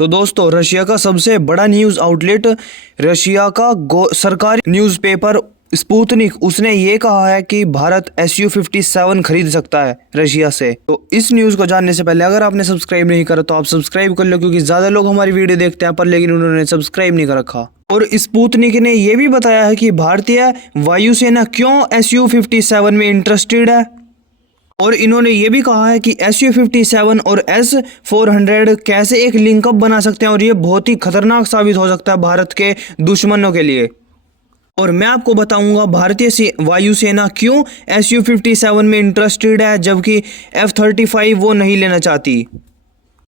तो दोस्तों, रशिया का सबसे बड़ा न्यूज़ आउटलेट, रशिया का सरकारी न्यूज़पेपर स्पुतनिक, उसने ये कहा है कि भारत Su-57 खरीद सकता है रशिया से। तो इस न्यूज़ को जानने से पहले अगर आपने सब्सक्राइब नहीं करा तो आप सब्सक्राइब कर लो, क्योंकि ज़्यादा लोग हमारी वीडियो देखते हैं पर लेकिन उन्होंने सब्सक्राइब नहीं कर रखा। और स्पुतनिक ने यह भी बताया है कि भारतीय वायुसेना क्यों Su-57 में इंटरेस्टेड है, और इन्होंने ये भी कहा है कि Su-57 और S-400 कैसे एक लिंकअप बना सकते हैं और ये बहुत ही खतरनाक साबित हो सकता है भारत के दुश्मनों के लिए। और मैं आपको बताऊंगा भारतीय वायुसेना क्यों Su-57 में इंटरेस्टेड है जबकि F-35 वो नहीं लेना चाहती।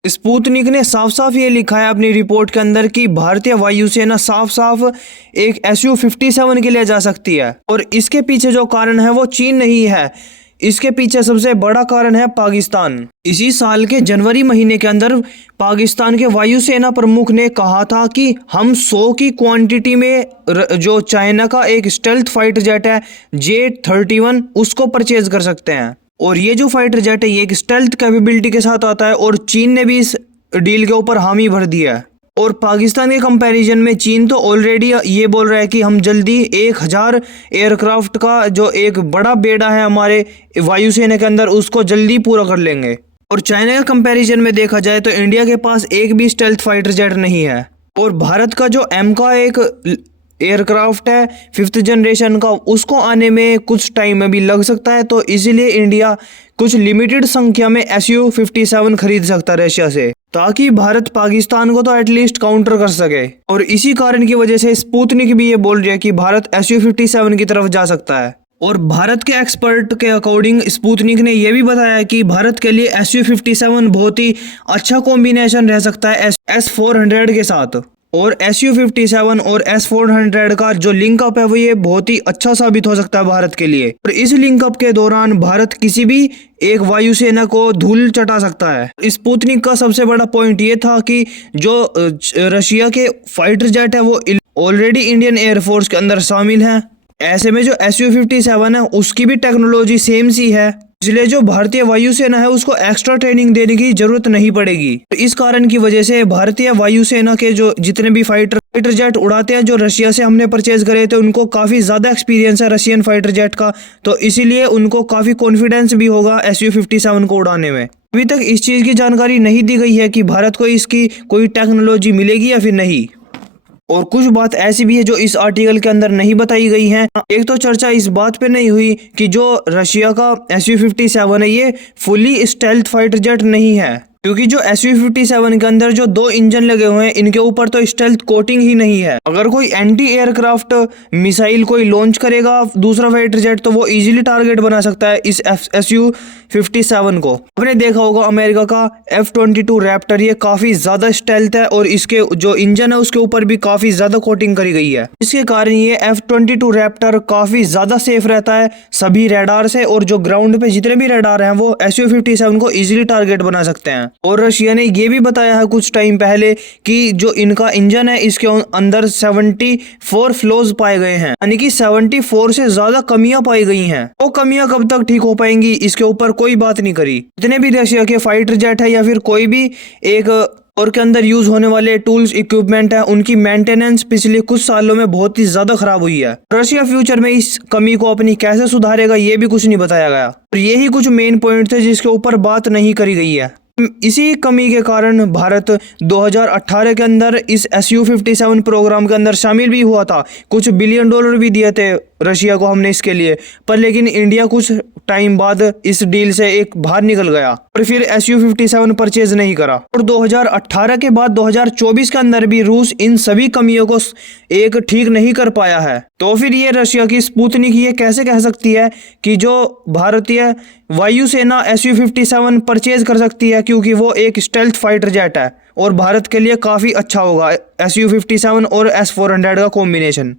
स्पुतनिक ने साफ साफ ये लिखा है अपनी रिपोर्ट के अंदर कि भारतीय वायुसेना साफ साफ एक Su-57 के लिए जा सकती है, और इसके पीछे जो कारण है वो चीन नहीं है, इसके पीछे सबसे बड़ा कारण है पाकिस्तान। इसी साल के जनवरी महीने के अंदर पाकिस्तान के वायुसेना प्रमुख ने कहा था कि हम 100 की क्वांटिटी में जो चाइना का एक स्टेल्थ फाइटर जेट है J-31 उसको परचेज कर सकते हैं। और ये जो फाइटर जेट है ये एक स्टेल्थ कैपेबिलिटी के साथ आता है, और चीन ने भी इस डील के ऊपर हामी भर दिया है। और पाकिस्तान के कंपैरिजन में चीन तो ऑलरेडी ये बोल रहा है कि हम जल्दी 1000 एयरक्राफ्ट का जो एक बड़ा बेड़ा है हमारे वायुसेना के अंदर उसको जल्दी पूरा कर लेंगे। और चाइना के कंपैरिजन में देखा जाए तो इंडिया के पास एक भी स्टेल्थ फाइटर जेट नहीं है, और भारत का जो M का एक एयरक्राफ्ट है 5th जनरेशन का, उसको आने में कुछ टाइम अभी लग सकता है। तो इसीलिए इंडिया कुछ लिमिटेड संख्या में Su-57 खरीद सकता है रशिया से, ताकि भारत पाकिस्तान को तो एटलीस्ट काउंटर कर सके। और इसी कारण की वजह से स्पुतनिक भी ये बोल रही है कि भारत Su-57 की तरफ जा सकता है। और भारत के एक्सपर्ट के अकॉर्डिंग स्पुतनिक ने यह भी बताया कि भारत के लिए Su-57 बहुत ही अच्छा कॉम्बिनेशन रह सकता है S-400 के साथ, और Su-57 और S-400 का जो लिंकअप है वो ये बहुत ही अच्छा साबित हो सकता है भारत के लिए। और इस लिंकअप के दौरान भारत किसी भी एक वायुसेना को धूल चटा सकता है। स्पुतनिक का सबसे बड़ा पॉइंट ये था कि जो रशिया के फाइटर जेट है वो ऑलरेडी इंडियन एयरफोर्स के अंदर शामिल है। ऐसे में जो Su-57 है उसकी भी टेक्नोलॉजी सेम सी है, इसलिए जो भारतीय वायुसेना है उसको एक्स्ट्रा ट्रेनिंग देने की जरूरत नहीं पड़ेगी। तो इस कारण की वजह से भारतीय वायुसेना के जो जितने भी फाइटर जेट उड़ाते हैं जो रशिया से हमने परचेज करे थे उनको काफ़ी ज़्यादा एक्सपीरियंस है रशियन फाइटर जेट का, तो इसीलिए उनको काफ़ी कॉन्फिडेंस भी होगा Su-57 को उड़ाने में। अभी तक इस चीज़ की जानकारी नहीं दी गई है कि भारत को इसकी कोई टेक्नोलॉजी मिलेगी या फिर नहीं। और कुछ बात ऐसी भी है जो इस आर्टिकल के अंदर नहीं बताई गई है। एक तो चर्चा इस बात पे नहीं हुई कि जो रशिया का Su-57 है ये फुली स्टेल्थ फाइटर जेट नहीं है, क्योंकि जो Su-57 के अंदर जो 2 इंजन लगे हुए हैं इनके ऊपर तो स्टेल्थ कोटिंग ही नहीं है। अगर कोई एंटी एयरक्राफ्ट मिसाइल कोई लॉन्च करेगा दूसरा फाइटर जेट तो वो इजीली टारगेट बना सकता है इस Su-57 को। आपने देखा होगा अमेरिका का F-22 रैप्टर ये काफी ज्यादा स्टेल्थ है, और इसके जो इंजन है उसके ऊपर भी काफी ज्यादा कोटिंग करी गई है। इसके कारण ये F-22 रैप्टर काफी ज्यादा सेफ रहता है सभी रेडार से, और जो ग्राउंड पे जितने भी रेडार हैं वो Su-57 को इजीली टारगेट बना सकते हैं। और रशिया ने ये भी बताया है कुछ टाइम पहले कि जो इनका इंजन है इसके अंदर 74 फ्लॉज पाए गए हैं, यानी कि 74 से ज्यादा कमियां पाई गई हैं। वो कमियां कब तक ठीक हो पाएंगी इसके ऊपर कोई बात नहीं करी। जितने भी रशिया के फाइटर जेट है या फिर कोई भी एक और के अंदर यूज होने वाले टूल्स इक्विपमेंट है उनकी मेंटेनेंस पिछले कुछ सालों में बहुत ही ज्यादा खराब हुई है। रशिया फ्यूचर में इस कमी को अपनी कैसे सुधारेगा ये भी कुछ नहीं बताया गया, और यही कुछ मेन पॉइंट थे जिसके ऊपर बात नहीं करी गई है। इसी कमी के कारण भारत 2018 के अंदर इस Su-57 प्रोग्राम के अंदर शामिल भी हुआ था। कुछ बिलियन डॉलर भी दिए थे रशिया को हमने इसके लिए, पर लेकिन इंडिया कुछ टाइम बाद इस डील से एक बाहर निकल गया और फिर Su-57 परचेज नहीं करा। और 2018 के बाद 2024 के अंदर भी रूस इन सभी कमियों को एक ठीक नहीं कर पाया है। तो फिर ये रशिया की स्पुतनिक ये कैसे कह सकती है कि जो भारतीय वायुसेना Su-57 परचेज कर सकती है, क्योंकि वो एक स्टेल्थ फाइटर जेट है और भारत के लिए काफ़ी अच्छा होगा Su-57 और S-400 का कॉम्बिनेशन।